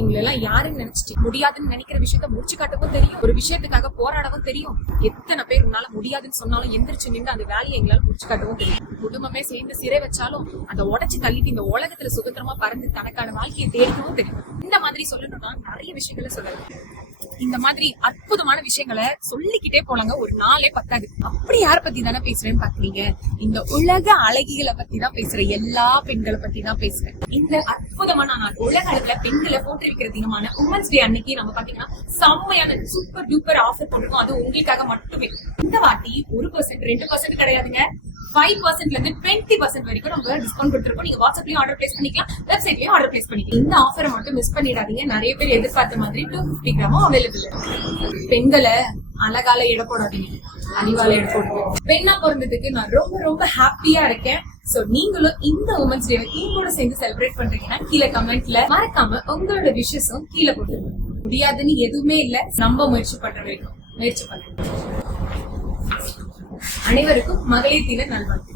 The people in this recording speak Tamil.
எங்களெல்லாம் யாருன்னு நினைச்சிட்டு முடியாதுன்னு நினைக்கிற விஷயத்த முடிச்சு காட்டவும் தெரியும், ஒரு விஷயத்துக்காக போராடவும் தெரியும். எத்தனை பேர் உன்னால முடியாதுன்னு சொன்னாலும் எந்திரிச்சு நின்று அந்த வேலையை எங்களால முடிச்சு காட்டவும் தெரியும். குடும்பமே சேர்ந்து சிறை வச்சாலும் அதை உடைச்சு தள்ளிட்டு இந்த உலகத்துல சுதந்திரமா பறந்து தனக்கான வாழ்க்கையை தேடிக்கவும் தெரியும். இந்த மாதிரி சொல்லணும்னா நிறைய விஷயங்களை சொல்லலாம். இந்த மாதிரி அற்புதமான விஷயங்களை சொல்லிக்கிட்டே போலாங்க, ஒரு நாளே பத்தாது. அப்படி யார பத்தி தானே பேசுறேன்னு பாக்குறீங்க? இந்த உலக அழகிகளை பத்தி தான் பேசுறேன், எல்லா பெண்களை பத்தி தான் பேசுறேன். இந்த அற்புதமான நாள் உலக அளவுல பெண்களை போட்டிருக்கிற தினமான உமன்ஸ் டே அன்னைக்கு நம்ம பாத்தீங்கன்னா செம்மையான சூப்பர் டூப்பர் ஆஃபர் போட்டுருக்கோம். அது உங்களுக்காக மட்டுமே. இந்த வாட்டி 1%, 2% கிடையாதுங்க, 5% இருந்து 20% வரைக்கும் நம்ம டிஸ்கவுண்ட் கொடுத்துருக்கோம். நீங்க வாட்ஸ்அப்லயும் ஆர்டர் பிளேஸ் பண்ணிக்கலாம், வெப்சைட்லயும் ஆர்டர் பிளேஸ் பண்ணிக்கலாம். இந்த ஆஃபரை மட்டும் மிஸ் பண்ணிடாதீங்க. நிறைய பேர் எதிர்பார்த்த மாதிரி 250 கிராமும் அவைலபிள். பெண்களை அழகால எடை போடாதீங்க, அணிவால எடை போடுவோம். பெண்ணா பிறந்ததுக்கு நான் ரொம்ப ரொம்ப ஹாப்பியா இருக்கேன். சோ நீங்களும் இந்த உமன்ஸ் டே கூட சேர்ந்து செலிப்ரேட் பண்றீங்கன்னா கீழே கமெண்ட்ல மறக்காம உங்களோட விஷஸும் கீழே போட்டுருங்க. முடியாதுன்னு எதுவுமே இல்ல, நம்ம முயற்சி பண்ற வரைக்கும் முயற்சி பண்ணுங்க. அனைவருக்கும் மகளிர் தின நல்வாழ்த்து.